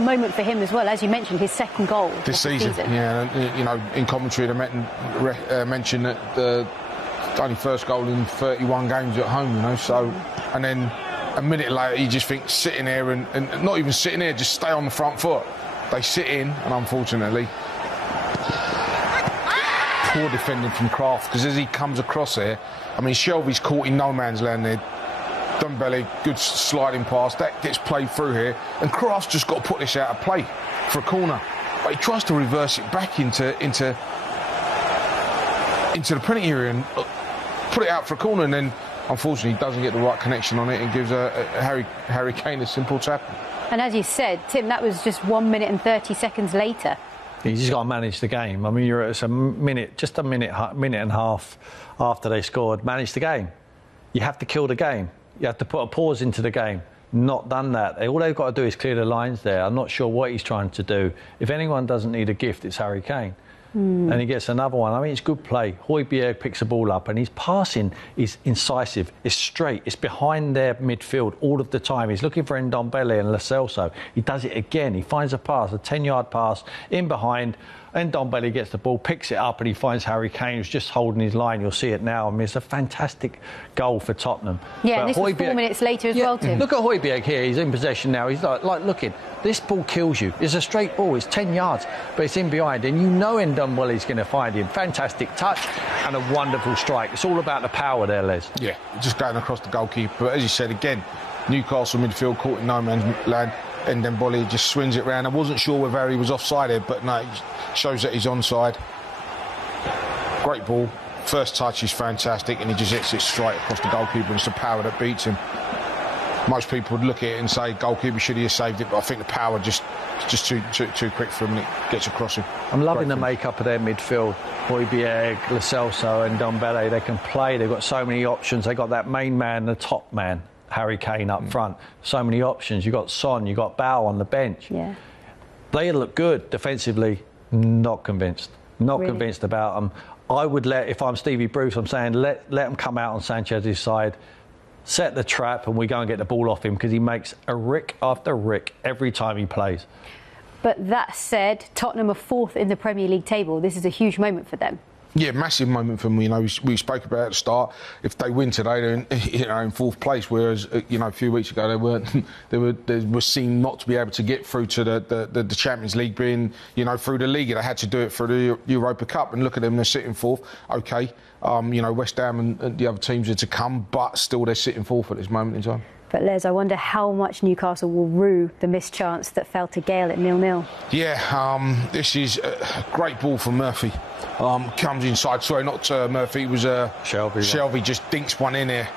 a moment for him as well, as you mentioned, his second goal this season. Yeah, you know, in commentary they mentioned that the only first goal in 31 games at home, you know, so, and then a minute later you just think sitting there and not even sitting there, just stay on the front foot. They sit in, and unfortunately poor defending from Kraft, because as he comes across there, I mean, Shelvey's caught in no man's land there. Ndombele, good sliding pass, that gets played through here, and Kraft's just got to put this out of play for a corner. But he tries to reverse it back into the penalty area and put it out for a corner, and then unfortunately doesn't get the right connection on it and gives Harry Kane a simple tap. And as you said, Tim, that was just 1 minute and 30 seconds later. You just got to manage the game. I mean, you're at just a minute and a half after they scored. Manage the game. You have to kill the game. You have to put a pause into the game. Not done that. All they've got to do is clear the lines there. I'm not sure what he's trying to do. If anyone doesn't need a gift, it's Harry Kane. And he gets another one. I mean, it's good play. Højbjerg picks the ball up, and his passing is incisive. It's straight. It's behind their midfield all of the time. He's looking for Ndombele and Lo Celso. He does it again. He finds a pass, a 10-yard pass in behind. Ndombele gets the ball, picks it up, and he finds Harry Kane, who's just holding his line. You'll see it now. I mean, it's a fantastic goal for Tottenham. Yeah, and this was 4 minutes later as well, Tim. Look at Højbjerg here. He's in possession now. He's like looking. This ball kills you. It's a straight ball. It's 10 yards, but it's in behind, and you know Ndombele's going to find him. Fantastic touch and a wonderful strike. It's all about the power there, Les. Yeah, just going across the goalkeeper. But as you said, again, Newcastle midfield caught in no man's land. And Ndombele just swings it round. I wasn't sure whether he was offside there, but no, it shows that he's onside. Great ball. First touch is fantastic, and he just hits it straight across the goalkeeper, and it's the power that beats him. Most people would look at it and say goalkeeper should he have saved it, but I think the power just too quick for him, and it gets across him. I'm loving the makeup of their midfield. Højbjerg, Lo Celso and Ndombele, they can play. They've got so many options. They got that main man, the top man, Harry Kane up front. So many options. You got Son, you got Bow on the bench. Yeah. They look good defensively. Not convinced. Not really convinced about them. I would if I'm Stevie Bruce, I'm saying let them come out on Sanchez's side, set the trap, and we go and get the ball off him, because he makes a rick after rick every time he plays. But that said, Tottenham are fourth in the Premier League table. This is a huge moment for them. Yeah, massive moment for them. You know, we spoke about at the start. If they win today, they're in fourth place. Whereas, you know, a few weeks ago they weren't. They were seen not to be able to get through to the Champions League, being, you know, through the league. They had to do it through the Europa Cup. And look at them, they're sitting fourth. Okay, you know, West Ham and the other teams are to come, but still they're sitting fourth at this moment in time. But Les, I wonder how much Newcastle will rue the missed chance that fell to Gale at 0-0. Yeah, this is a great ball from Murphy. Comes inside. Sorry, not Murphy. It was Shelvey. Shelvey just dinks one in there,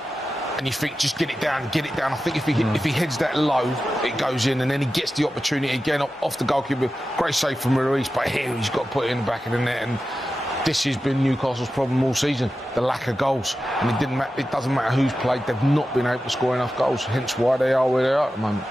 and you think, just get it down, get it down. I think if he heads that low, it goes in, and then he gets the opportunity again off the goalkeeper. Great save from Ruiz, but here he's got to put it in the back of the net. And this has been Newcastle's problem all season: the lack of goals. And it doesn't matter who's played; they've not been able to score enough goals. Hence why they are where they are at the moment.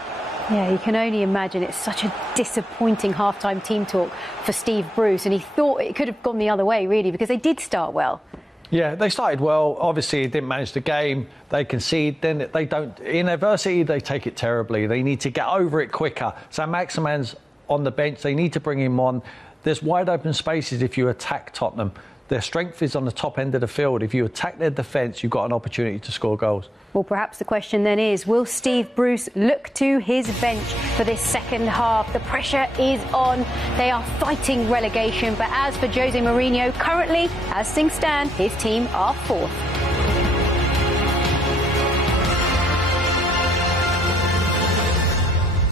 Yeah, you can only imagine. It's such a disappointing half-time team talk for Steve Bruce, and he thought it could have gone the other way, really, because they did start well. Yeah, they started well. Obviously, didn't manage the game. They concede. Then they don't. In adversity, they take it terribly. They need to get over it quicker. So Maximan's on the bench. They need to bring him on. There's wide open spaces if you attack Tottenham. Their strength is on the top end of the field. If you attack their defence, you've got an opportunity to score goals. Well, perhaps the question then is, will Steve Bruce look to his bench for this second half? The pressure is on. They are fighting relegation. But as for Jose Mourinho, currently, as things stand, his team are fourth.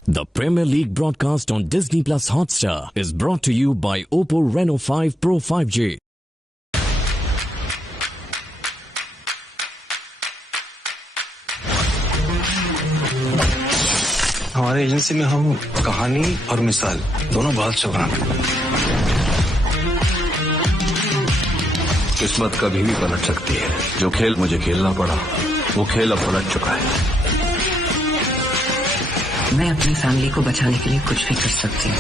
The Premier League broadcast on Disney Plus Hotstar is brought to you by Oppo Reno 5 Pro 5G. हमारे agency में हम कहानी और मिसाल दोनों बहुत चौड़ा हैं। किस्मत कभी भी पलट सकती है। जो खेल मुझे खेलना पड़ा, वो खेल अब पलट चुका है। मैं अपनी फैमिली को बचाने के लिए कुछ भी कर सकती हूँ।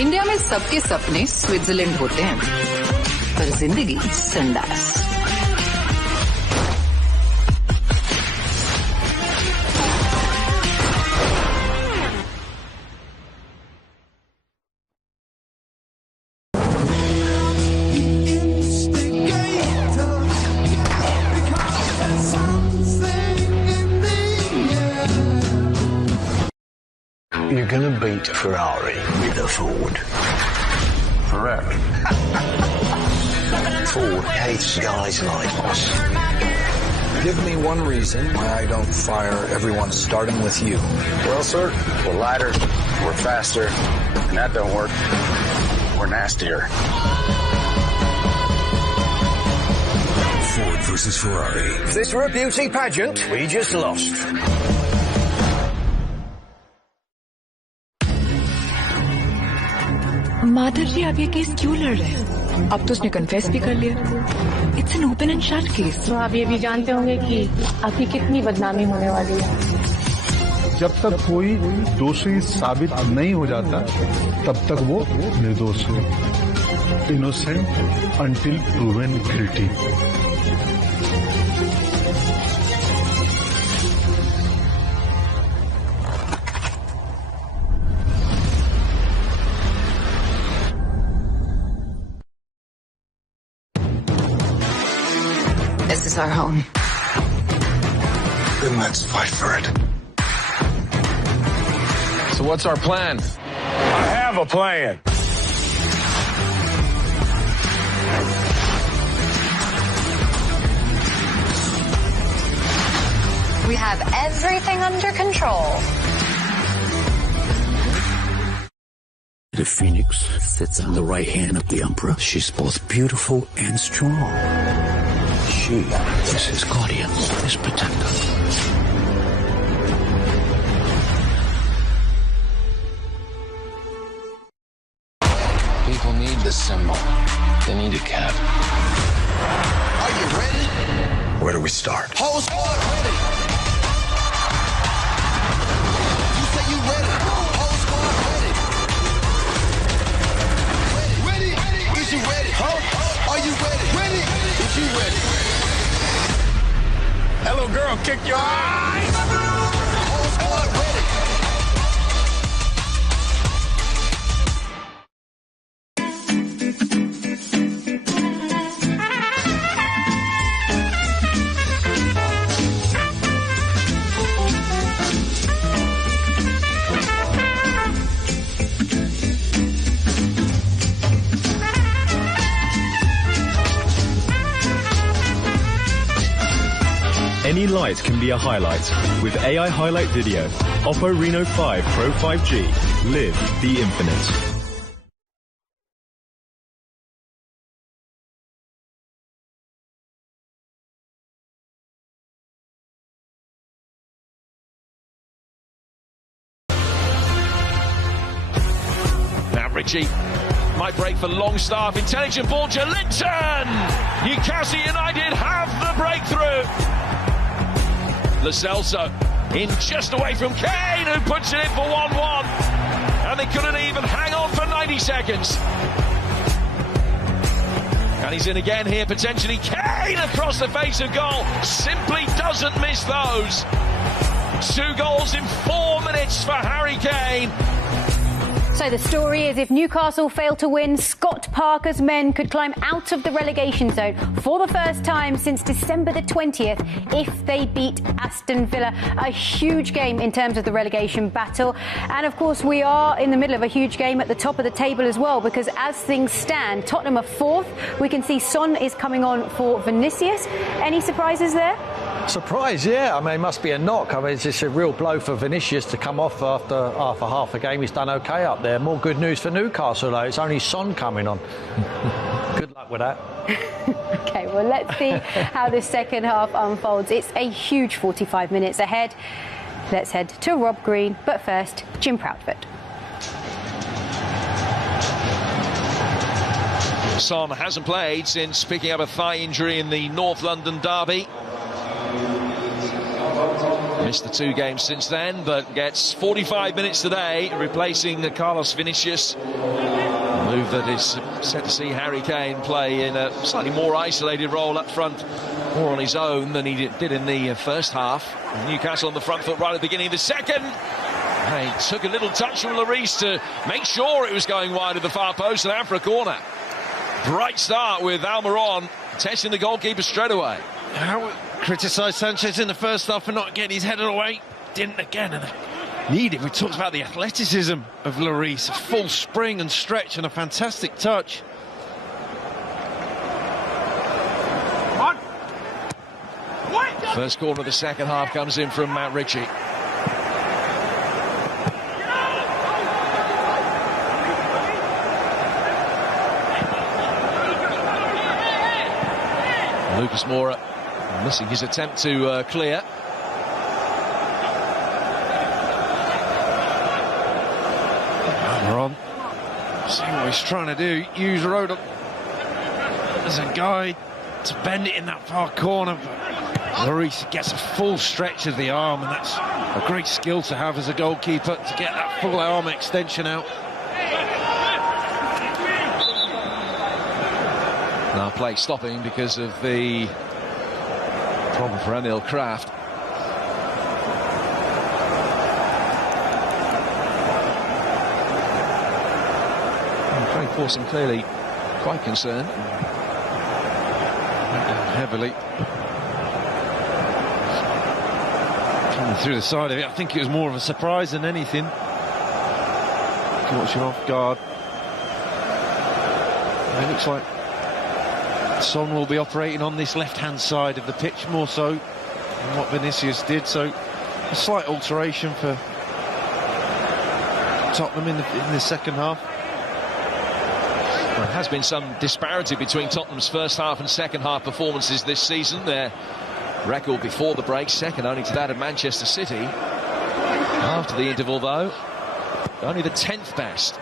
इंडिया में सबके सपने स्विट्जरलैंड होते हैं, पर जिंदगी संडास। You're going to beat Ferrari with a Ford. Correct. Ford hates guys like us. Give me one reason why I don't fire everyone starting with you. Well, sir, we're lighter, we're faster, and that don't work. We're nastier. Ford versus Ferrari. Is this for a beauty pageant? We just lost. Madhav ji आप ये case क्यों लड़ रहे हैं? अब तो उसने confess भी कर लिया. It's an open and shut case. तो आप ये भी जानते होंगे कि आपकी कितनी बदनामी होने वाली है. जब तक कोई दोषी साबित नहीं हो जाता तब तक वो निर्दोष है. Innocent until proven guilty. This is our home. Then let's fight for it. So what's our plan? I have a plan. We have everything under control. The Phoenix sits on the right hand of the Emperor. She's both beautiful and strong. She is his guardian, his protector. People need the symbol. They need a cap. Are you ready? Where do we start? Whole squad ready. You say you ready. Whole squad ready. Ready. Is you ready? Huh? Are you ready? Ready. Is you ready? Hello, girl. Kick your eyes. Whole squad ready. Any light can be a highlight. With AI Highlight Video, Oppo Reno 5 Pro 5G. Live the infinite. Now Richie might break for Longstaff. Intelligent ball, Joelinton! Newcastle United have the breakthrough. Lo Celso in just away from Kane, who puts it in for 1-1. And they couldn't even hang on for 90 seconds. And he's in again here, potentially. Kane across the face of goal. Simply doesn't miss those. 2 goals in 4 minutes for Harry Kane. So the story is, if Newcastle fail to win, Scott Parker's men could climb out of the relegation zone for the first time since December the 20th if they beat Aston Villa. A huge game in terms of the relegation battle. And of course, we are in the middle of a huge game at the top of the table as well, because as things stand, Tottenham are 4th. We can see Son is coming on for Vinicius. Any surprises there? Surprise, yeah. I mean, it must be a knock. I mean, it's just a real blow for Vinicius to come off after half a game. He's done okay up there. More good news for Newcastle, though. It's only Son coming on. Good luck with that. OK, well, let's see how the second half unfolds. It's a huge 45 minutes ahead. Let's head to Rob Green. But first, Jim Proudfoot. Son hasn't played since picking up a thigh injury in the North London derby. Missed the 2 games since then, but gets 45 minutes today, replacing Carlos Vinicius. A move that is set to see Harry Kane play in a slightly more isolated role up front, more on his own than he did in the first half. Newcastle on the front foot right at the beginning of the second. He took a little touch from Lloris to make sure it was going wide of the far post and out for a corner. Bright start with Almiron testing the goalkeeper straight away. Criticised Sanchez in the first half for not getting his header away. Didn't again. And needed. We talked about the athleticism of Lloris, a full spring and stretch and a fantastic touch. First corner of the second half comes in from Matt Ritchie. Lucas Moura missing his attempt to clear. Almiron, see what he's trying to do, use Rodon as a guide to bend it in that far corner. Lloris gets a full stretch of the arm, and that's a great skill to have as a goalkeeper, to get that full arm extension out. Now play stopping because of the problem for Emil Kraft. Frank Pawson clearly quite concerned. Heavily coming through the side of it. I think it was more of a surprise than anything. Caught you off guard. It looks like Son will be operating on this left-hand side of the pitch more so than what Vinicius did. So a slight alteration for Tottenham in the second half. There has been some disparity between Tottenham's first half and second half performances this season. Their record before the break, second only to that of Manchester City. After the interval, though, only the 10th best.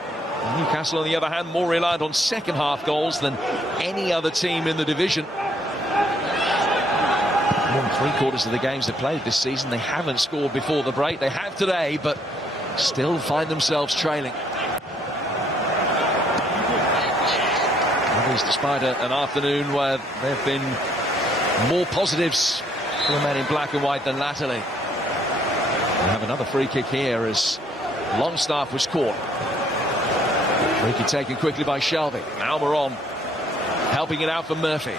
Newcastle, on the other hand, more reliant on second half goals than any other team in the division. More than three-quarters of the games they've played this season, they haven't scored before the break. They have today, but still find themselves trailing. That is despite an afternoon where there have been more positives for the men in black and white than latterly. We have another free kick here as Longstaff was caught. Free kick taken quickly by Shelvey. Almiron helping it out for Murphy.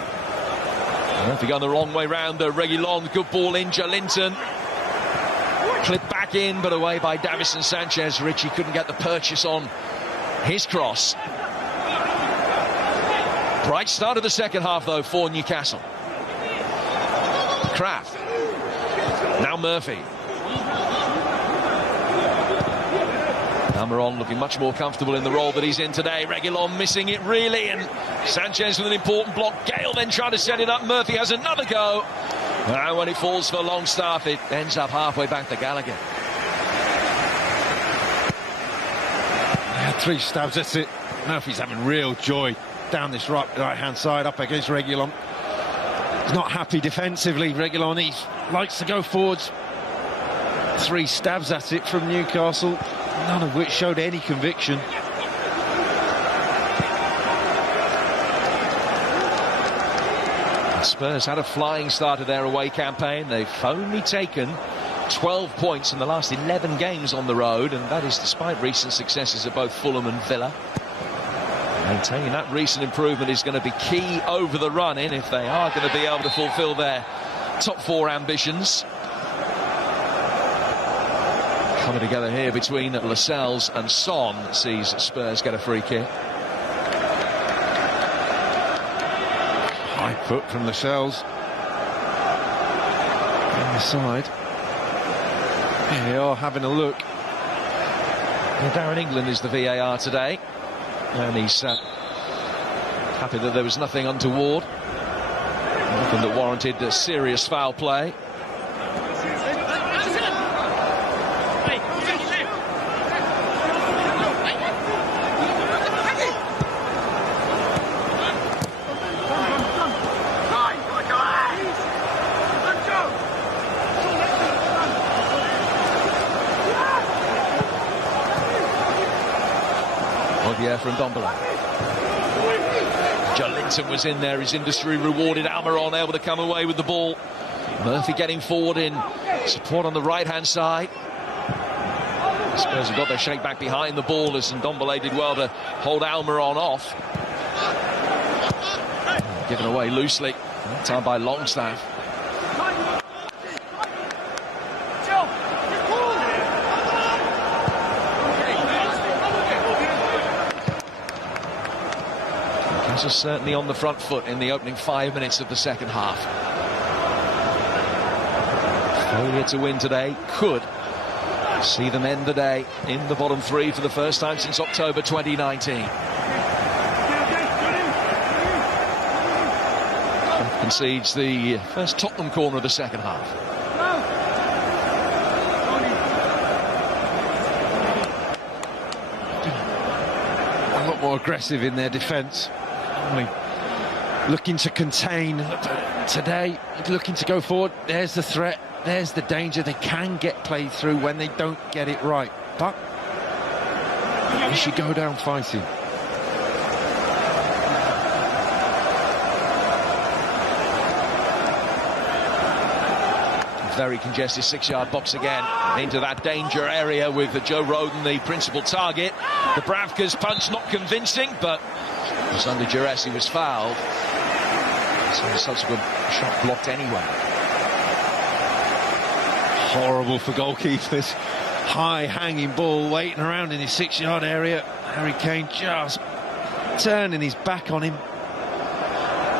Murphy going the wrong way round. Reguilon, good ball in. Joelinton clipped back in, but away by Davison Sanchez. Ritchie couldn't get the purchase on his cross. Bright start of the second half, though, for Newcastle. Kraft. Now Murphy. Almiron looking much more comfortable in the role that he's in today. Reguilon missing it, really, and Sanchez with an important block. Gale then trying to set it up. Murphy has another go. And when it falls for Longstaff, it ends up halfway back to Gallagher. Yeah, 3 stabs, that's it. Murphy's having real joy down this right-hand side, up against Reguilon. He's not happy defensively, Reguilon. He likes to go forwards. 3 stabs at it from Newcastle, none of which showed any conviction. Spurs had a flying start of their away campaign. They've only taken 12 points in the last 11 games on the road, and that is despite recent successes at both Fulham and Villa. Maintaining that recent improvement is going to be key over the run-in if they are going to be able to fulfil their top 4 ambitions. Coming together here between Lascelles and Son sees Spurs get a free kick. High foot from Lascelles. On the side. Here they are having a look. Well, Darren England is the VAR today. And he's happy that there was nothing untoward. Nothing that warranted a serious foul play. From Ndombele. Joelinton was in there, his industry rewarded. Almiron able to come away with the ball. Murphy getting forward in support on the right-hand side. Spurs have got their shake back behind the ball as Ndombele did well to hold Almiron off. Given away loosely, that time by Longstaff. Rangers are certainly on the front foot in the opening 5 minutes of the second half. Failure to win today could see them end the day in the bottom three for the first time since October 2019. Concedes the first Tottenham corner of the second half. A lot more aggressive in their defence. Looking to contain. Today, looking to go forward. There's the threat. There's the danger. They can get played through when they don't get it right. But you should go down fighting. Very congested 6-yard box again, into that danger area with Joe Rodon, the principal target. Dubravka's punch not convincing, but it was under duress. He was fouled, so the subsequent shot blocked anyway. Horrible for goalkeepers. High hanging ball waiting around in his 6-yard area. Harry Kane just turning his back on him.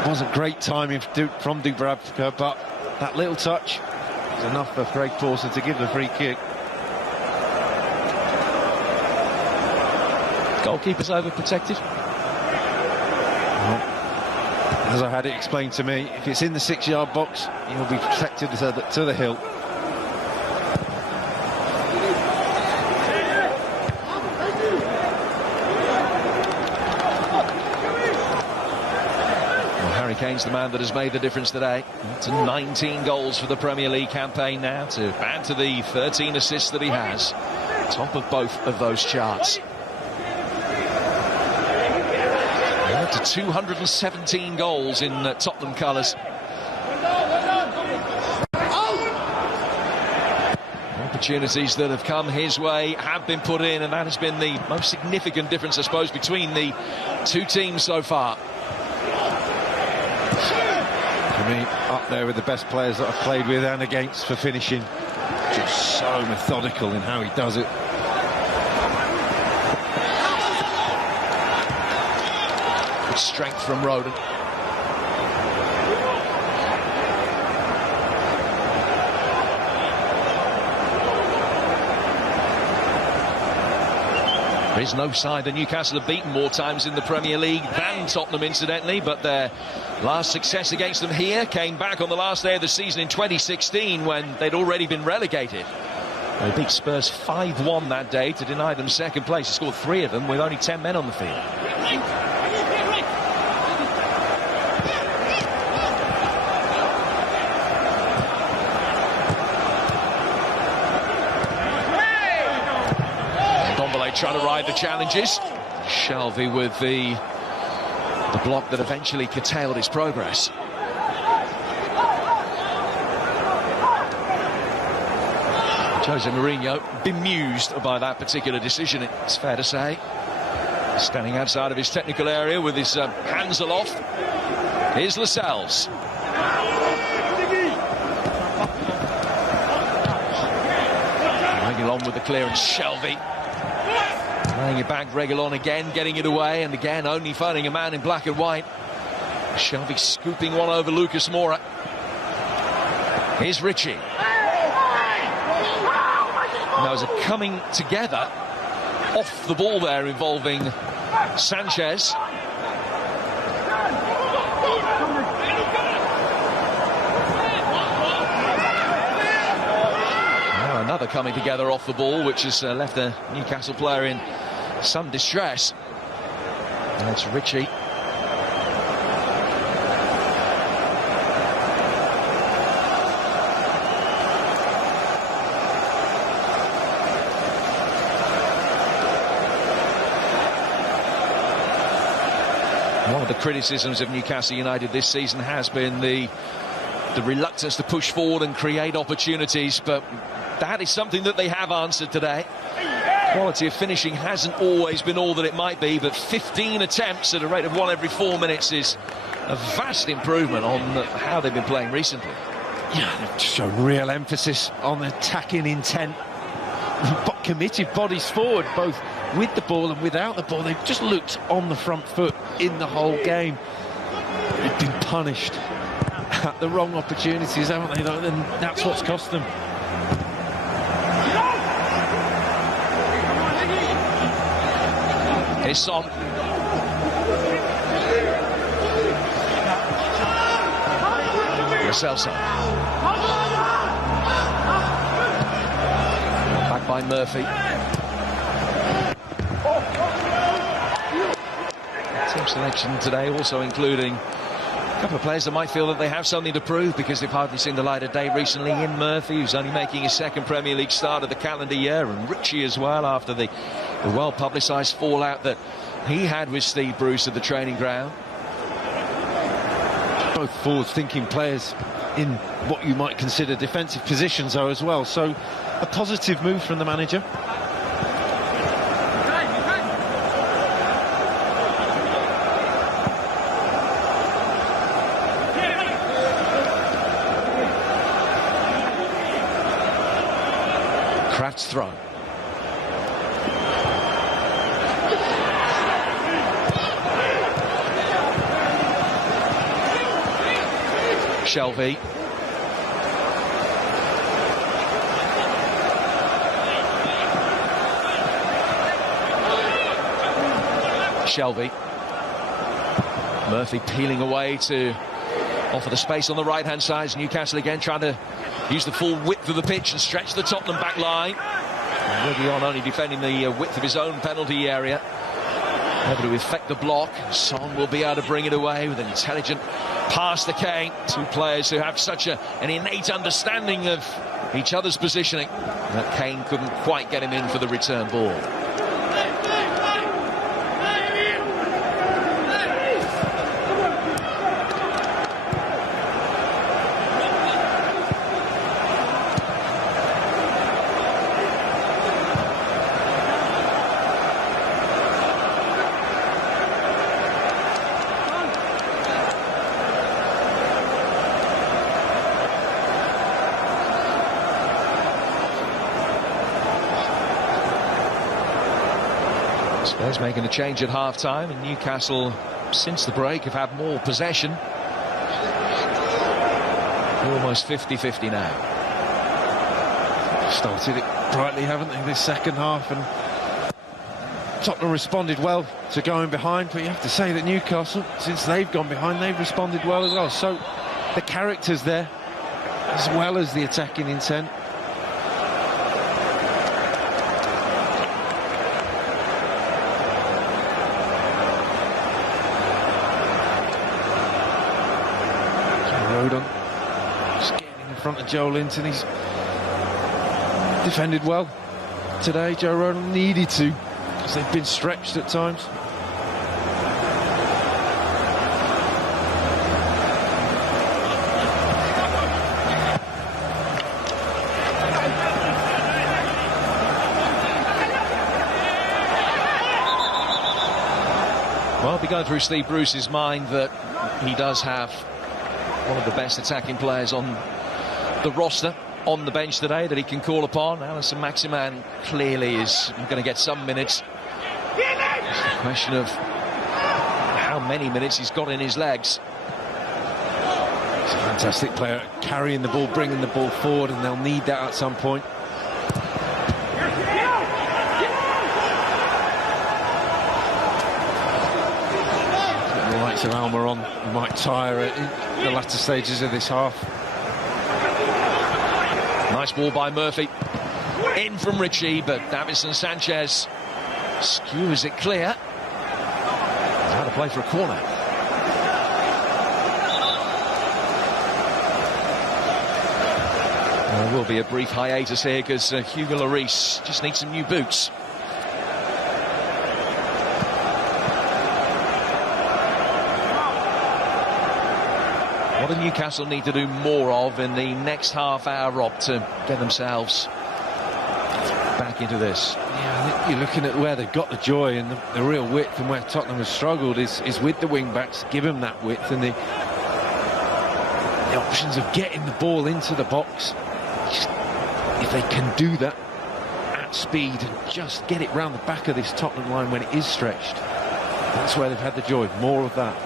Wasn't great timing from Dubravka, but that little touch was enough for Craig Pawson to give the free kick. Goalkeeper's overprotected. As I had it explained to me, if it's in the 6-yard box, he'll be protected to the hilt. Kane's the man that has made the difference today. To 19 goals for the Premier League campaign now, to add to the 13 assists that he has. Top of both of those charts. To 217 goals in Tottenham colours. Opportunities that have come his way have been put in, and that has been the most significant difference, I suppose, between the two teams so far. For me, up there with the best players that I've played with and against for finishing. Just so methodical in how he does it. Good strength from Rodon. There is no side that Newcastle have beaten more times in the Premier League than Tottenham, incidentally, but their last success against them here came back on the last day of the season in 2016 when they'd already been relegated. They beat Spurs 5-1 that day to deny them second place. They scored 3 of them with only 10 men on the field. Trying to ride the challenges. Shelvey with the block that eventually curtailed his progress. Jose Mourinho bemused by that particular decision, it's fair to say. Standing outside of his technical area with his hands aloft. Here's Lascelles. Reguilon with the clearance. Shelvey laying it back. Reguilon again getting it away, and again only finding a man in black and white. Shelvey scooping one over Lucas Moura. Here's Ritchie. There was a coming together off the ball there involving Sanchez. Now another coming together off the ball, which has left a Newcastle player in some distress. And it's Ritchie. One of the criticisms of Newcastle United this season has been the reluctance to push forward and create opportunities, but that is something that they have answered today. Quality of finishing hasn't always been all that it might be, but 15 attempts at a rate of 1 every 4 minutes is a vast improvement on how they've been playing recently. Yeah, they've shown real emphasis on attacking intent, but committed bodies forward, both with the ball and without the ball. They've just looked on the front foot in the whole game. They've been punished at the wrong opportunities, haven't they? And that's what's cost them. Here's Son. Celso. Back by Murphy. Team selection today also including a couple of players that might feel that they have something to prove because they've hardly seen the light of day recently. In Murphy, who's only making his second Premier League start of the calendar year, and Ritchie as well, after the well-publicised fallout that he had with Steve Bruce at the training ground. Both forward-thinking players in what you might consider defensive positions though as well, so a positive move from the manager. Kraft's throw. Shelvey. Shelvey. Murphy peeling away to offer the space on the right-hand side. Newcastle again trying to use the full width of the pitch and stretch the Tottenham back line. Reguilón only defending the width of his own penalty area. Able to effect the block. Son will be able to bring it away with an intelligent pass to Kane. Two players who have such an innate understanding of each other's positioning that Kane couldn't quite get him in for the return ball. Spurs making a change at half-time, and Newcastle, since the break, have had more possession. Almost 50-50 now. Started it brightly, haven't they, this second half, and Tottenham responded well to going behind, but you have to say that Newcastle, since they've gone behind, they've responded well as well. So the character's there, as well as the attacking intent. Just getting in front of Joe Linton. He's defended well today. Joe Rodon needed to, because they've been stretched at times. Well, it'll be going through Steve Bruce's mind that he does have one of the best attacking players on the roster on the bench today that he can call upon. Alison Maximan clearly is going to get some minutes. It's a question of how many minutes he's got in his legs. He's a fantastic player, carrying the ball, bringing the ball forward, and they'll need that at some point. The likes of Almiron might tire in the latter stages of this half. Nice ball by Murphy. In from Ritchie, but Davinson Sanchez skewers it clear. He's out of play for a corner. There will be a brief hiatus here because Hugo Lloris just needs some new boots. What do Newcastle need to do more of in the next half hour, Rob, to get themselves back into this? Yeah, I think you're looking at where they've got the joy and the real width, and where Tottenham has struggled is with the wing-backs. Give them that width and the options of getting the ball into the box. If they can do that at speed and just get it round the back of this Tottenham line when it is stretched, That's where they've had the joy, more of that.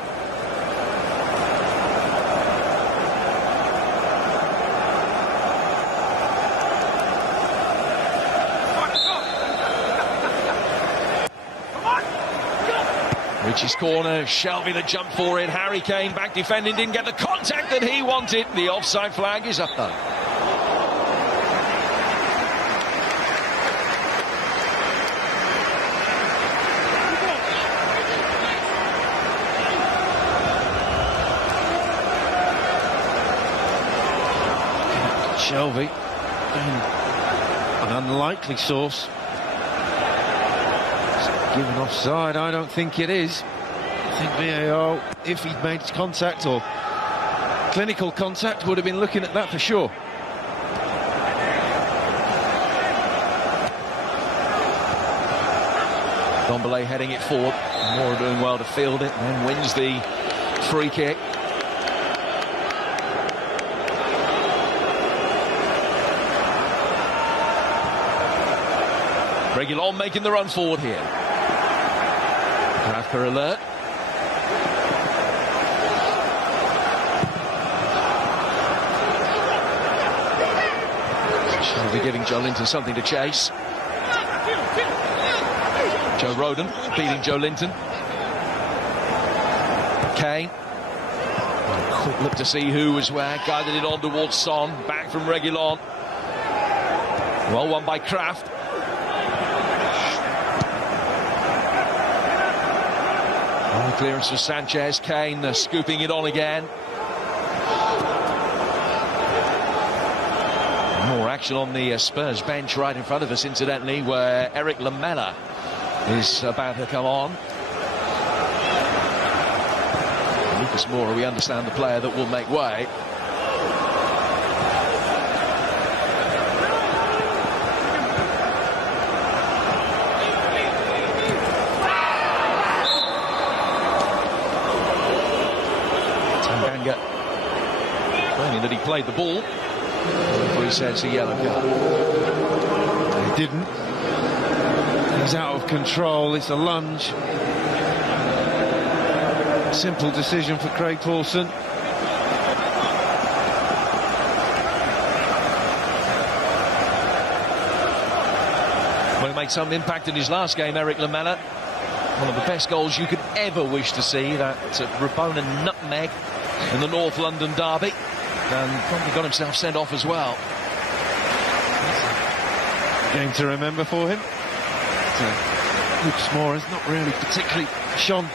Richie's corner, Shelby the jump for it, Harry Kane back defending, didn't get the contact that he wanted. The offside flag is up though. Shelby, an unlikely source. Given offside, I don't think it is. I think VAR, if he'd made contact or clinical contact, would have been looking at that for sure. Ndombele heading it forward. Moura doing well to field it, and then wins the free kick. Reguilón making the run forward here. Grafka alert. Shelby giving Joe Linton something to chase. Joe Rodon beating Joe Linton. Kane. Quick look to see who was where. Guided it on towards Son. Back from Reguilón. Well won by Kraft. Clearance for Sanchez. Kane scooping it on again. More action on the Spurs bench right in front of us, incidentally, where Eric Lamela is about to come on. Lucas Moura, we understand, the player that will make way. Claiming that he played the ball. He says a yellow card. He didn't. He's out of control. It's a lunge. Simple decision for Craig Pawson. Well, he made some impact in his last game, Eric Lamela. One of the best goals you could ever wish to see. That Rabona nutmeg in the North London derby, and probably got himself sent off as well. Game to remember for him. Lucas Moura has not really particularly shone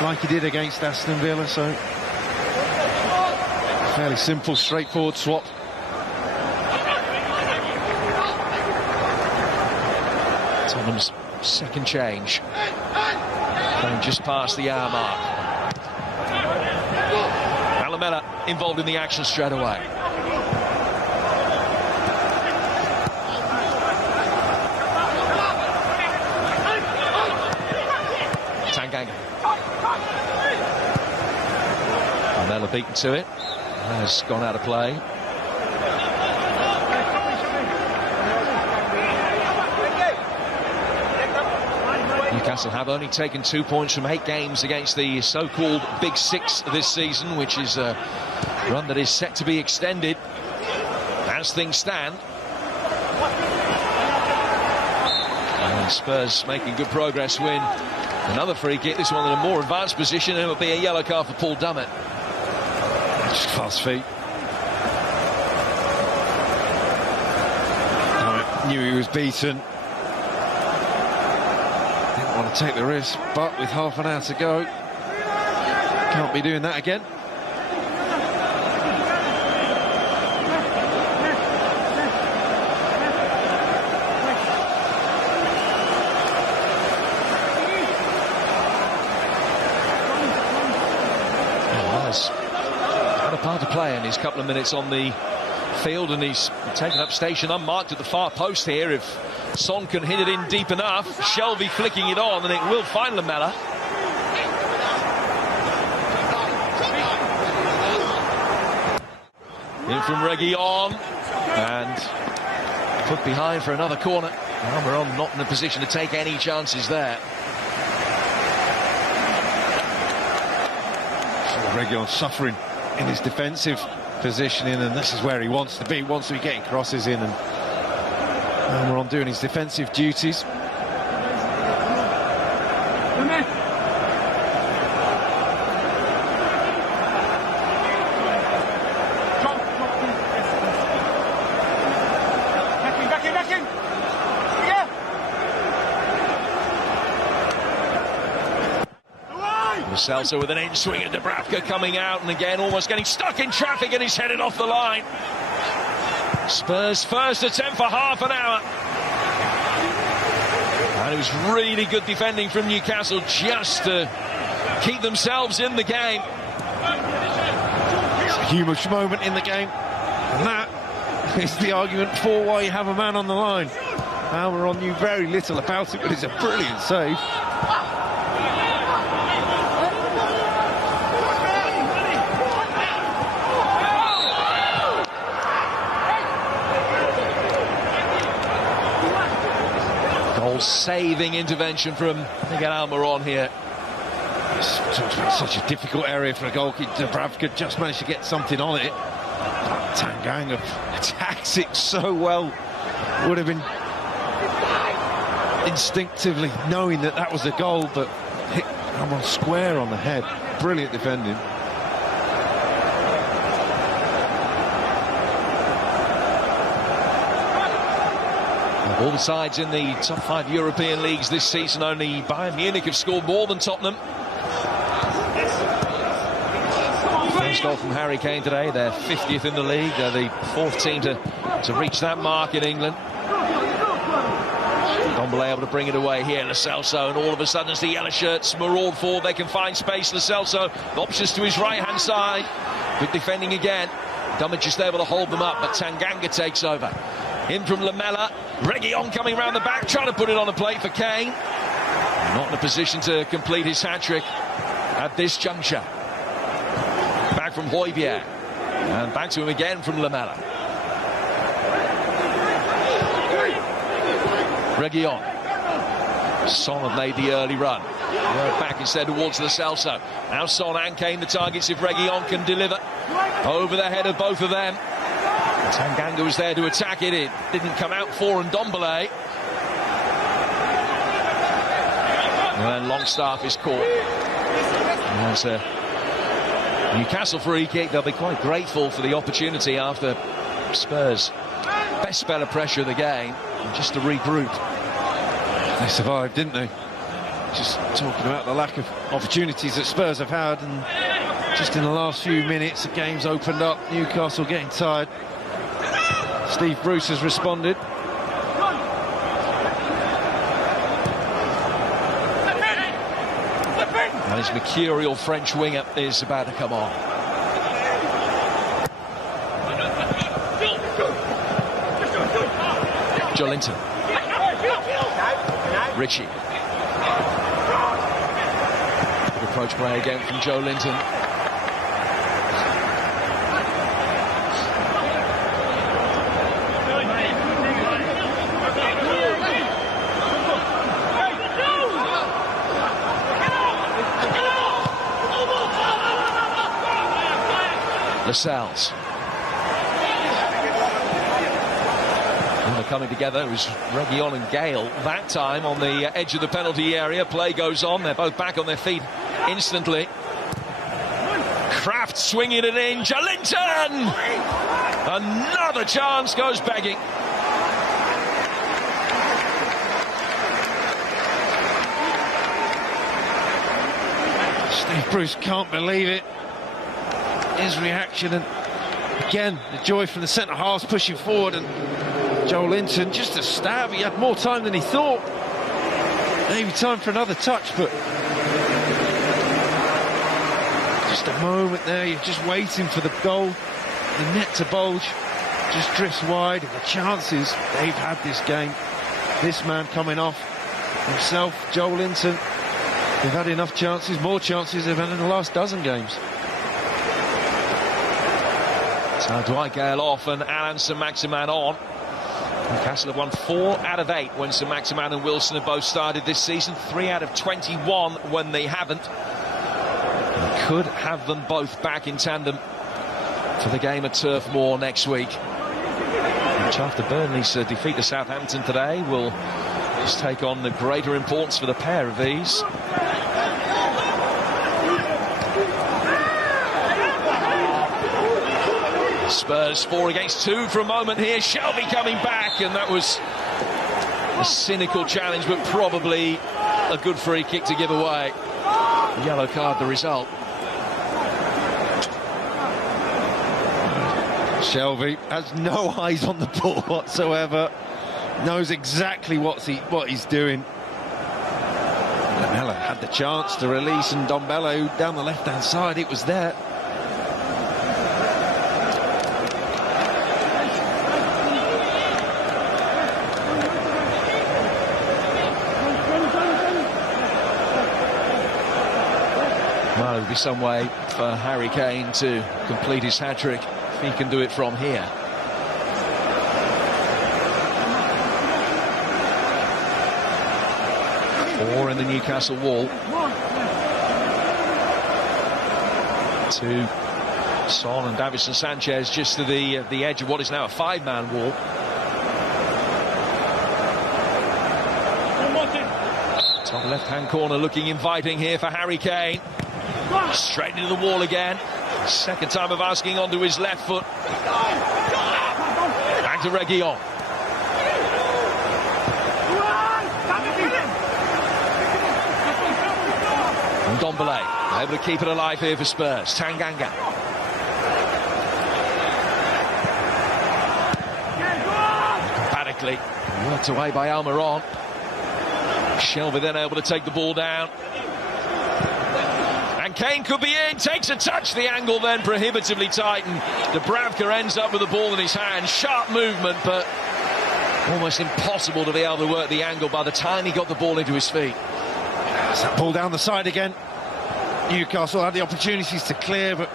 like he did against Aston Villa, so fairly simple, straightforward swap. Tottenham's second change, going just past the hour mark. Lamela involved in the action straight away. Tanganga. Lamela beaten to it. Has gone out of play. Newcastle have only taken 2 points from 8 games against the so-called Big Six this season, which is a run that is set to be extended as things stand. And Spurs making good progress, win another free kick, this one in a more advanced position, and it will be a yellow card for Paul Dummett. Just fast feet. Knew he was beaten. Didn't want to take the risk, but with half an hour to go, can't be doing that again. Had a part to play in his couple of minutes on the field, and he's taken up station unmarked at the far post here. If Son can hit it in deep enough, Shelby flicking it on, and it will find Lamela. In from Reguilón, and put behind for another corner. Almiron not in a position to take any chances there. Reguilón suffering in his defensive positioning, and this is where he wants to be. He wants to be getting crosses in, and Almiron doing his defensive duties. Celso with an in-swing at Dubravka coming out, and again almost getting stuck in traffic, and he's headed off the line. Spurs' first attempt for half an hour. And it was really good defending from Newcastle just to keep themselves in the game. It's a huge moment in the game, and that is the argument for why you have a man on the line. Almiron knew very little about it, but it's a brilliant save. Saving intervention from Miguel Almiron here. Such a difficult area for a goalkeeper. Dubravka just managed to get something on it. Tanganga attacks it so well. Would have been instinctively knowing that that was a goal, but hit Almiron square on the head. Brilliant defending. All the sides in the top 5 European leagues this season, only Bayern Munich have scored more than Tottenham. First goal from Harry Kane today. They're 50th in the league. They're the 4th team to reach that mark in England. Ndombele able to bring it away here. Lo Celso, and all of a sudden as the yellow shirts maraud forward, they can find space. Lo Celso, options to his right-hand side. Good defending again. Dummett just able to hold them up, but Tanganga takes over. In from Lamela, Reguilón coming around the back, trying to put it on a plate for Kane. Not in a position to complete his hat-trick at this juncture. Back from Højbjerg, and back to him again from Lamela. Reguilón. Son had made the early run. Back instead towards Lo Celso. Now Son and Kane the targets if Reguilón can deliver. Over the head of both of them. Tanganga was there to attack it. It didn't come out for Ndombele. And then Longstaff is caught. And there's a Newcastle free kick. They'll be quite grateful for the opportunity after Spurs' best spell of pressure of the game, just to regroup. They survived, didn't they? Just talking about the lack of opportunities that Spurs have had, and just in the last few minutes the game's opened up. Newcastle getting tired. Steve Bruce has responded. And his mercurial French winger is about to come on. Joelinton. Ritchie. Good approach play again from Joelinton. Lascelles. And they're coming together. It was Reguilón and Gale that time on the edge of the penalty area. Play goes on. They're both back on their feet instantly. Kraft swinging it in. Joelinton! Another chance goes begging. Steve Bruce can't believe it. His reaction, and again the joy from the centre halves pushing forward, and Joelinton just a stab. He had more time than he thought. Maybe time for another touch, but just a moment there. You're just waiting for the goal, the net to bulge. Just drifts wide, and the chances they've had this game. This man coming off himself, Joelinton. They've had enough chances, more chances they've had in the last dozen games. So Dwight Gale off and Alan Saint-Maximin on. Newcastle have won 4 out of 8 when Saint-Maximin and Wilson have both started this season. 3 out of 21 when they haven't. could have them both back in tandem for the game at Turf Moor next week. Which, after Burnley's defeat to Southampton today, will just take on the greater importance for the pair of these. Spurs 4 against 2 for a moment here. Shelvey coming back, and that was a cynical challenge, but probably a good free kick to give away. Yellow card the result. Shelvey has no eyes on the ball whatsoever. Knows exactly what he's doing. Lamela had the chance to release, and Ndombele down the left-hand side, it was there. Well, there would be some way for Harry Kane to complete his hat-trick if he can do it from here. Four in the Newcastle wall. To Son and Davinson Sanchez just to the edge of what is now a 5-man wall. Top left-hand corner looking inviting here for Harry Kane. Straight into the wall again. Second time of asking onto his left foot. Back to Reguilon. And Ndombele able to keep it alive here for Spurs. Tanganga. Emphatically worked away by Almiron. Shelvey then able to take the ball down. And Kane could be in, takes a touch, the angle then prohibitively tight, and Dubravka ends up with the ball in his hand. Sharp movement, but almost impossible to be able to work the angle by the time he got the ball into his feet. That's that ball down the side again. Newcastle had the opportunities to clear, but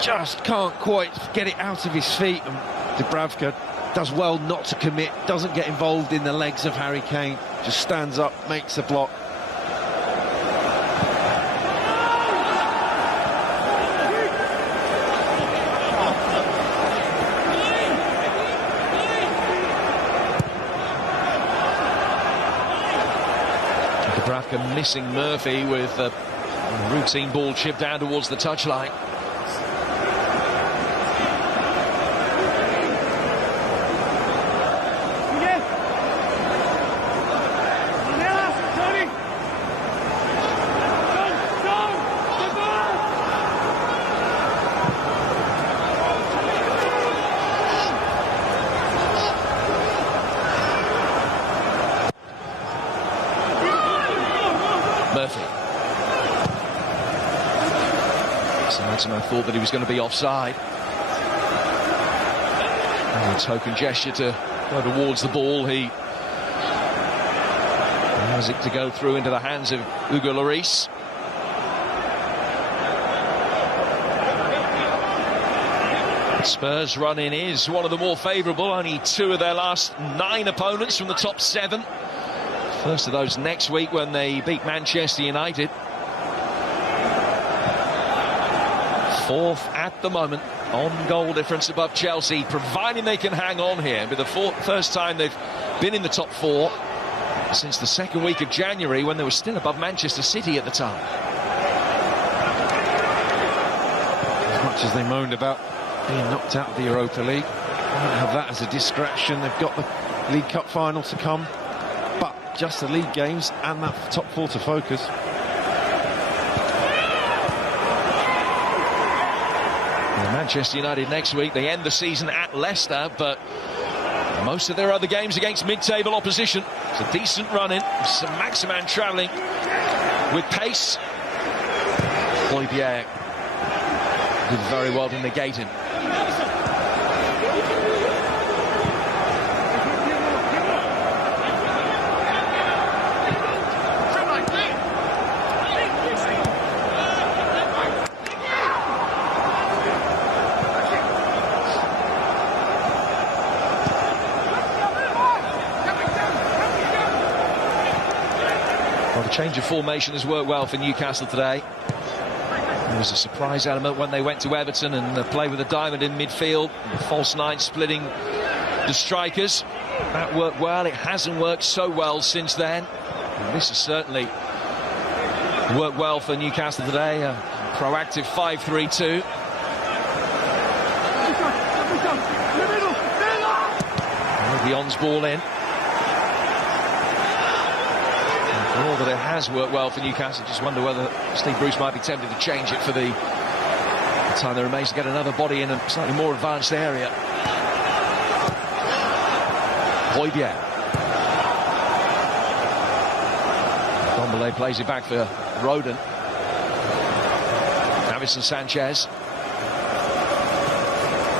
just can't quite get it out of his feet, and Dubravka does well not to commit, doesn't get involved in the legs of Harry Kane, just stands up, makes a block. Dubravka missing Murphy with a routine ball chipped down towards the touchline. Murphy. Saint-Maximin thought that he was going to be offside. And a token gesture to go towards the ball. He allows it to go through into the hands of Hugo Lloris. Spurs' run-in is one of the more favourable. Only 2 of their last 9 opponents from the top 7. First of those next week when they beat Manchester United. 4th at the moment on goal difference above Chelsea, providing they can hang on here. It'll be the first time they've been in the top 4 since the second week of January, when they were still above Manchester City at the time. As much as they moaned about being knocked out of the Europa League, they don't have that as a distraction. They've got the League Cup final to come, but just the league games and that top 4 to focus. Manchester United next week. They end the season at Leicester, but most of their other games against mid-table opposition. It's a decent run-in. Saint-Maximin travelling with pace. Højbjerg did very well to negate him. Well, the change of formation has worked well for Newcastle today. There was a surprise element when they went to Everton and play with a diamond in midfield, false nine splitting the strikers. That worked well. It hasn't worked so well since then. And this has certainly worked well for Newcastle today. A proactive 5-3-2. Beyond's ball in. And for all that it has worked well for Newcastle, just wonder whether Steve Bruce might be tempted to change it for the time that remains to get another body in a slightly more advanced area. Højbjerg. Ndombele plays it back for Rodon. Davinson Sanchez.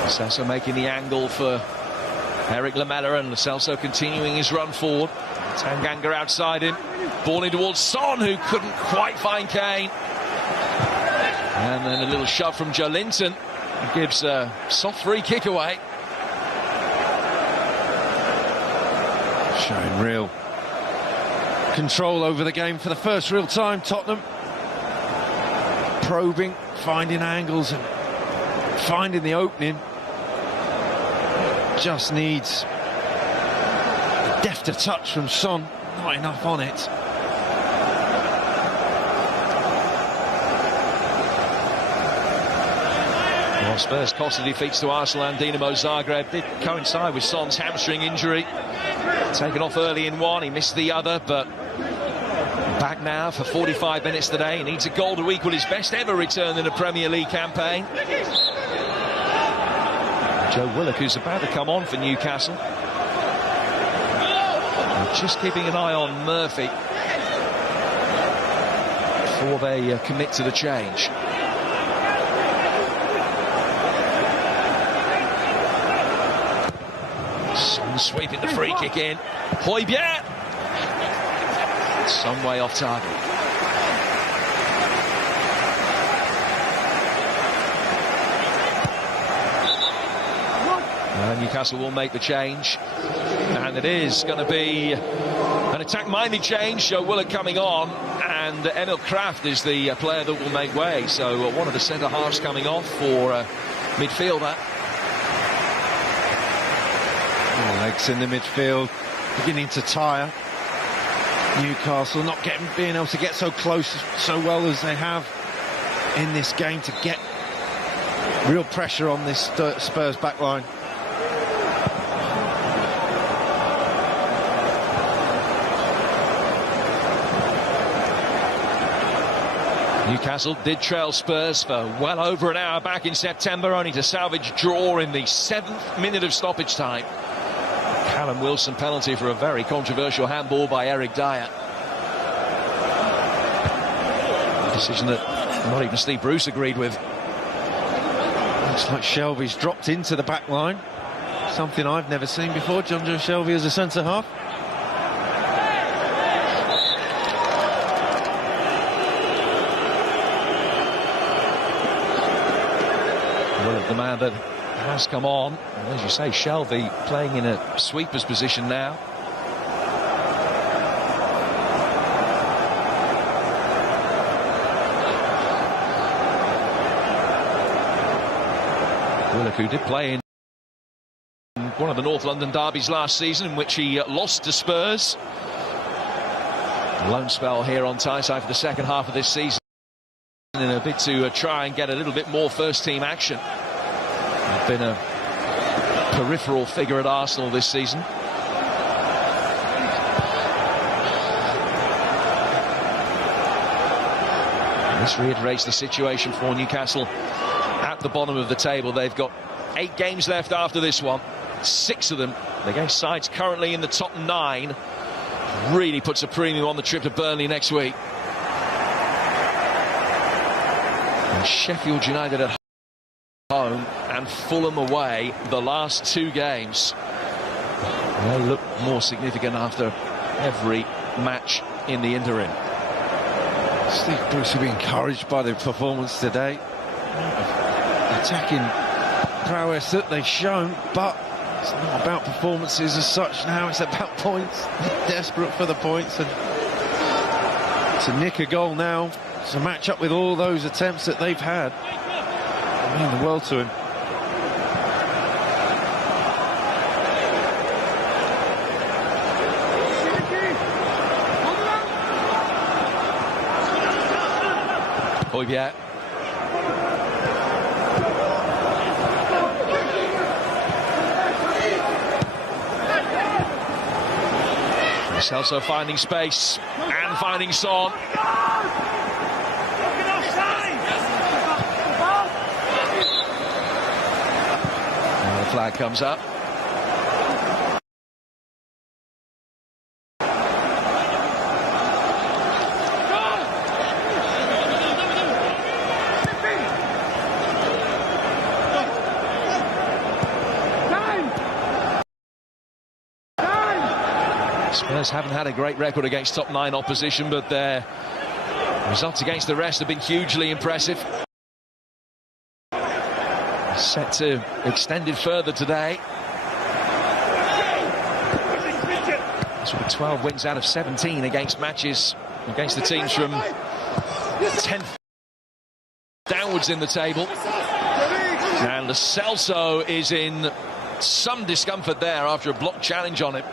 Celso making the angle for Eric Lamela, and Lo Celso continuing his run forward. Tanganga outside him. Ball in towards Son, who couldn't quite find Kane. And then a little shove from Joelinton. Gives a soft free kick away. Showing real control over the game for the first real time, Tottenham. Probing, finding angles and finding the opening. Just needs a defter touch from Son. Not enough on it. Well, Spurs' costly defeats to Arsenal and Dinamo Zagreb did coincide with Son's hamstring injury. Taken off early in one, he missed the other, but back now for 45 minutes today. He needs a goal to equal his best ever return in a Premier League campaign. Joe Willock, who's about to come on for Newcastle. And just keeping an eye on Murphy before they commit to the change. Son sweeping the free kick in. Højbjerg! Some way off target. Newcastle will make the change, and it is going to be an attack-minded change. Joe Willock coming on, and Emil Kraft is the player that will make way. So one of the centre-halves coming off for midfielder. Legs in the midfield, beginning to tire. Newcastle not being able to get so close so well as they have in this game to get real pressure on this Spurs backline. Newcastle did trail Spurs for well over an hour back in September, only to salvage draw in the 7th minute of stoppage time. Callum Wilson penalty for a very controversial handball by Eric Dyer. A decision that not even Steve Bruce agreed with. Looks like Shelvey's dropped into the back line. Something I've never seen before. Jonjo Shelvey as a centre-half. Well, the man that has come on, and as you say, Shelvey playing in a sweeper's position now. Willock, who did play in one of the North London derbies last season, in which he lost to Spurs. A lone spell here on Tyneside for the second half of this season, in a bid to try and get a little bit more first-team action. Been a peripheral figure at Arsenal this season. And this reiterates the situation for Newcastle at the bottom of the table. They've got 8 games left after this one, 6 of them against sides currently in the top 9. Really puts a premium on the trip to Burnley next week. And Sheffield United at home and Fulham away, the last 2 games. They look more significant after every match in the interim. Steve Bruce will be encouraged by the performance today. Attacking prowess that they've shown, but it's not about performances as such now, it's about points. Desperate for the points, and to nick a goal now to match up with all those attempts that they've had. I mean the world to him. Højbjerg. Celso finding space and finding Son. And the flag comes up. Spurs haven't had a great record against top 9 opposition, but their results against the rest have been hugely impressive. Set to extend it further today. This will be 12 wins out of 17 against matches against the teams from 10th downwards in the table. And Celso is in some discomfort there after a block challenge on him.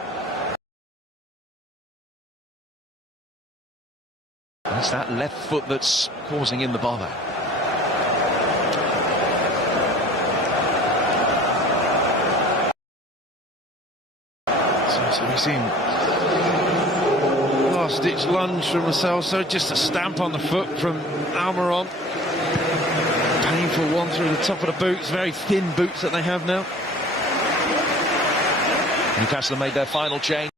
It's that left foot that's causing him the bother. So we've seen last-ditch lunge from Celso, just a stamp on the foot from Almiron. Painful one through the top of the boots, very thin boots that they have now. Newcastle made their final change.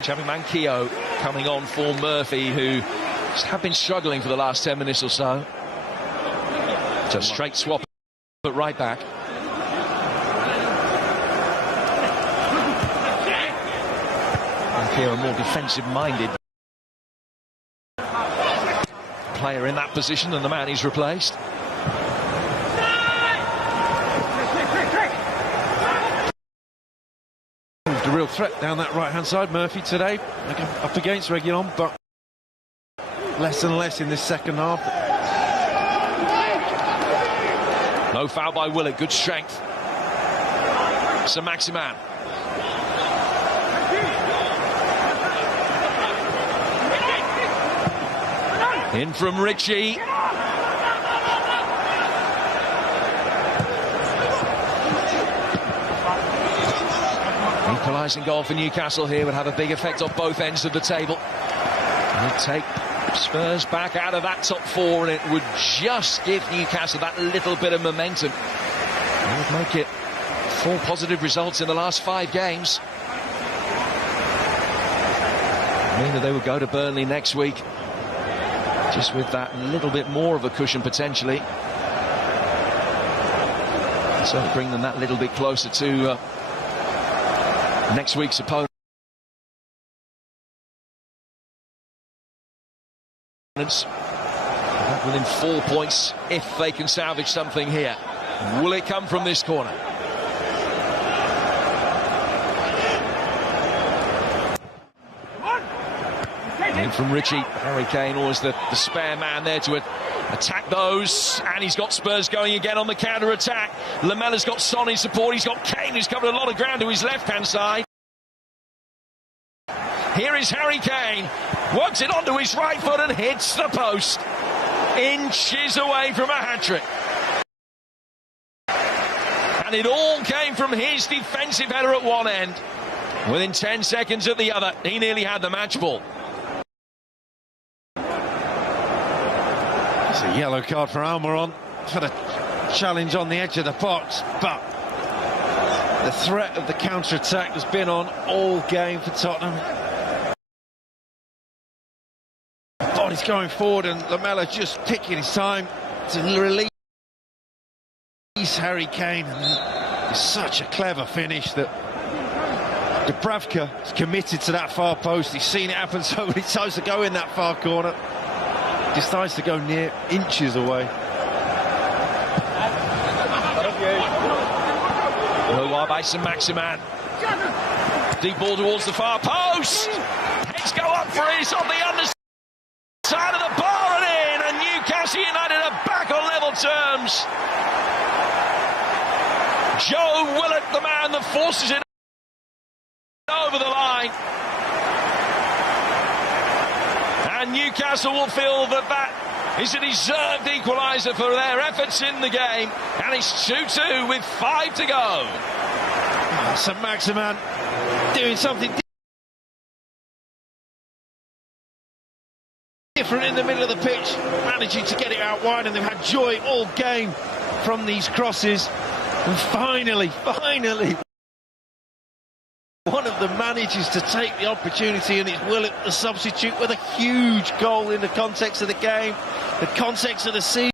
Having Manquillo coming on for Murphy, who have been struggling for the last 10 minutes or so. Just straight swap, but right back. Manquillo, a more defensive-minded player in that position than the man he's replaced. A real threat down that right-hand side, Murphy, today, up against Reguilón, but less and less in this second half. No foul by Willett, good strength. Saint-Maximin. In from Ritchie. Equalising goal for Newcastle here would have a big effect on both ends of the table. It would take Spurs back out of that top 4, and it would just give Newcastle that little bit of momentum. It would make it 4 positive results in the last 5 games. It mean that they would go to Burnley next week, just with that little bit more of a cushion potentially. So bring them that little bit closer to next week's opponent. Within 4 points if they can salvage something here. Will it come from this corner? In from Ritchie. Harry Kane always the spare man there to attack those, and he's got Spurs going again on the counter-attack. Lamella's got Son in support, he's got Kane who's covered a lot of ground to his left-hand side. Here is Harry Kane, works it onto his right foot and hits the post. Inches away from a hat-trick. And it all came from his defensive header at one end. Within 10 seconds at the other, he nearly had the match ball. It's a yellow card for Almiron for the challenge on the edge of the box, but the threat of the counter-attack has been on all game for Tottenham. Body's going forward and Lamela just picking his time to release Harry Kane. And it's such a clever finish that Dubravka is committed to that far post. He's seen it happen so many times to go in that far corner. Decides to go near inches away. Low by Saint-Maximin. Deep ball towards the far post. Heads go up for it. It's on the underside of the bar. terms. Joe Willock, the man that forces it over the line. And Newcastle will feel that that is a deserved equaliser for their efforts in the game. And it's 2-2 with 5 to go. Saint-Maximin doing something different in the middle of the pitch, managing to get it out wide, and they've had joy all game from these crosses. And finally, one of them manages to take the opportunity, and it's Willock, the substitute, with a huge goal in the context of the game, the context of the season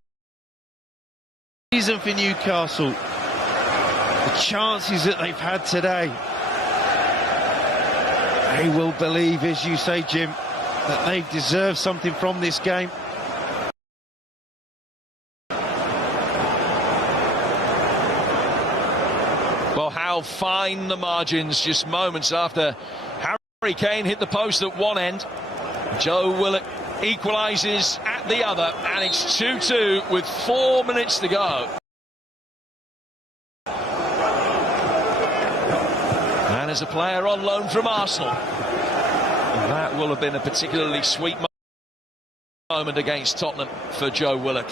for Newcastle. The chances that they've had today, they will believe, as you say, Jim, that they deserve something from this game. Well, how fine the margins just moments after Harry Kane hit the post at one end. Joe Willock equalises at the other, and it's 2-2 with 4 minutes to go. And as a player on loan from Arsenal, that will have been a particularly sweet moment against Tottenham for Joe Willock.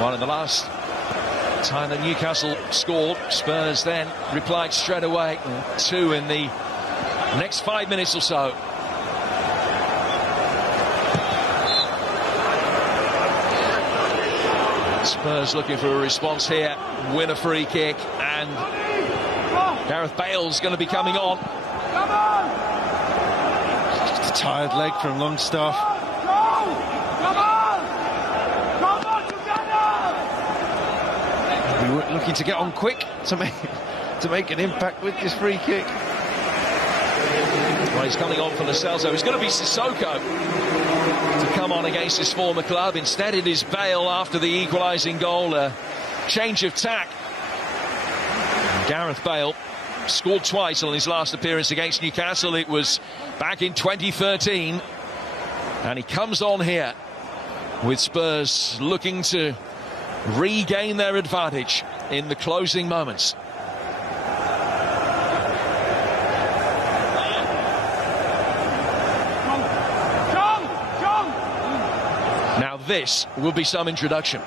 One of the last time that Newcastle scored, Spurs then replied straight away. 2 in the next 5 minutes or so. Spurs looking for a response here, win a free kick, and Gareth Bale's going to be coming on. Just a tired leg from Longstaff. We were looking to get on quick to make an impact with this free kick. Well, he's coming on for Lo Celso. It's going to be Sissoko to come on against his former club. Instead, it is Bale after the equalising goal. A change of tack. Gareth Bale scored twice on his last appearance against Newcastle. It was back in 2013. And he comes on here with Spurs looking to regain their advantage in the closing moments. Now this will be some introduction.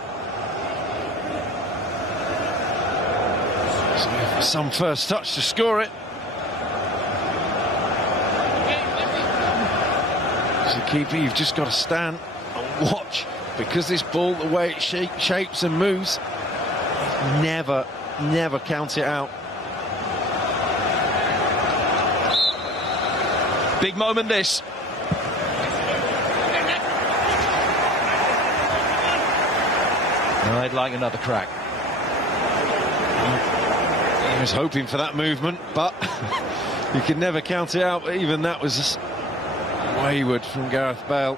Some first touch to score it. As a keeper, you've just got to stand and watch, because this ball, the way it shapes and moves, never count it out. Big moment this. I'd like another crack. He was hoping for that movement, but you can never count it out. Even that was wayward from Gareth Bale.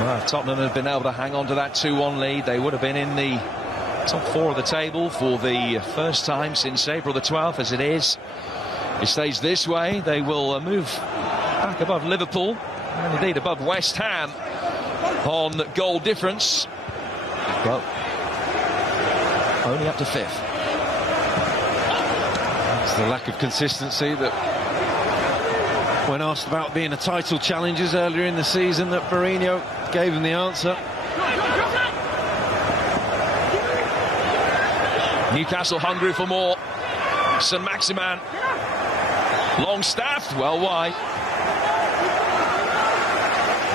Well, if Tottenham had been able to hang on to that 2-1 lead, they would have been in the top 4 of the table for the first time since April the 12th. As it is, it stays this way, they will move back above Liverpool and indeed above West Ham on goal difference, but only up to 5th. It's the lack of consistency that, when asked about being a title challengers earlier in the season, that Mourinho gave him the answer. Newcastle hungry for more. Saint-Maximin. Longstaff, well wide.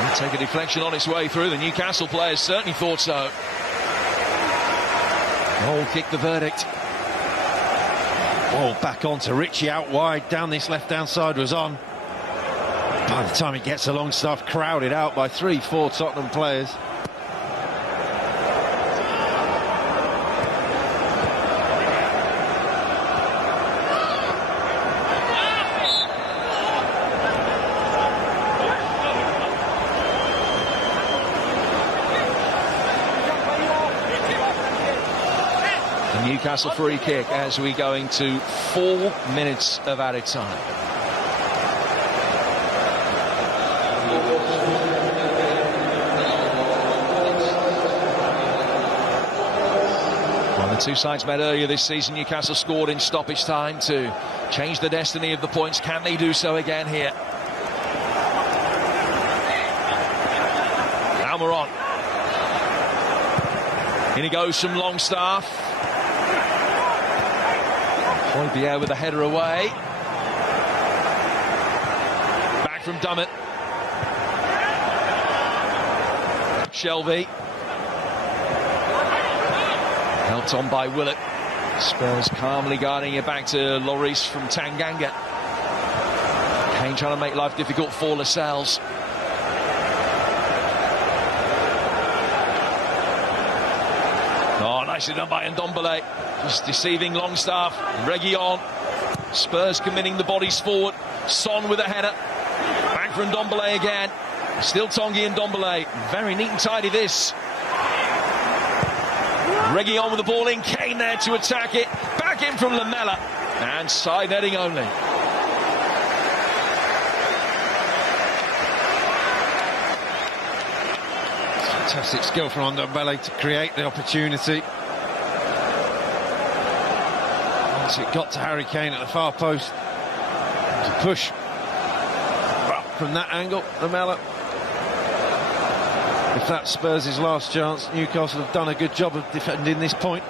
He'll take a deflection on its way through. The Newcastle players certainly thought so. Goal kick the verdict. Oh, back on to Ritchie out wide. Down this left-hand side was on. By the time he gets to Longstaff, crowded out by 3-4 Tottenham players. Newcastle free kick as we go into 4 minutes of added time. When the two sides met earlier this season, Newcastle scored in stoppage time to change the destiny of the points. Can they do so again here? Almiron. In he goes from Longstaff. Højbjerg with the header away. Back from Dummett. Shelvey. Helped on by Willett. Spurs calmly guarding it back to Lloris from Tanganga. Kane trying to make life difficult for Lascelles. Oh, nicely done by Ndombele. Just deceiving Longstaff. Reguilon. Spurs committing the bodies forward. Son with a header. Back for Ndombele again. Still Tanguy Ndombele. Very neat and tidy this. Reguilon with the ball in. Kane there to attack it. Back in from Lamela. And side netting only. Fantastic skill from Ndombele to create the opportunity. Once it got to Harry Kane at the far post, to push from that angle, Lamela. If that's Spurs' last chance, Newcastle have done a good job of defending this point.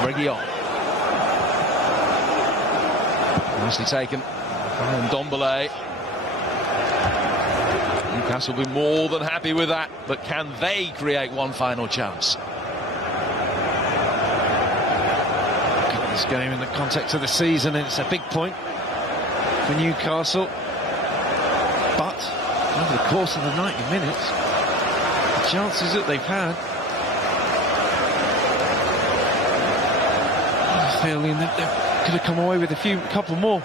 Reguilon. Nicely taken. And Ndombele. Newcastle will be more than happy with that, but can they create one final chance? Look at this game in the context of the season, and it's a big point for Newcastle. But over the course of the 90 minutes, the chances that they've had, I'm feeling that they could have come away with a couple more.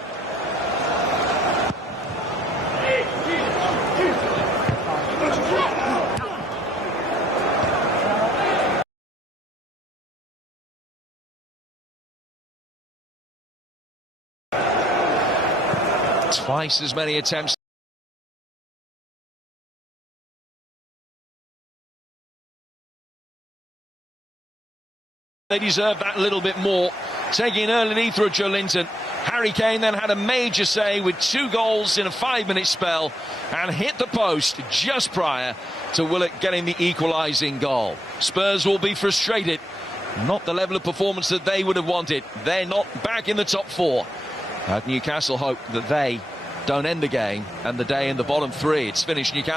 Twice as many attempts. They deserve that little bit more. Taking an early lead through Joelinton. Harry Kane then had a major say with 2 goals in a 5-minute spell and hit the post just prior to Willett getting the equalising goal. Spurs will be frustrated. Not the level of performance that they would have wanted. They're not back in the top 4. Newcastle hope that they don't end the game and the day in the bottom 3. It's finished. Newcastle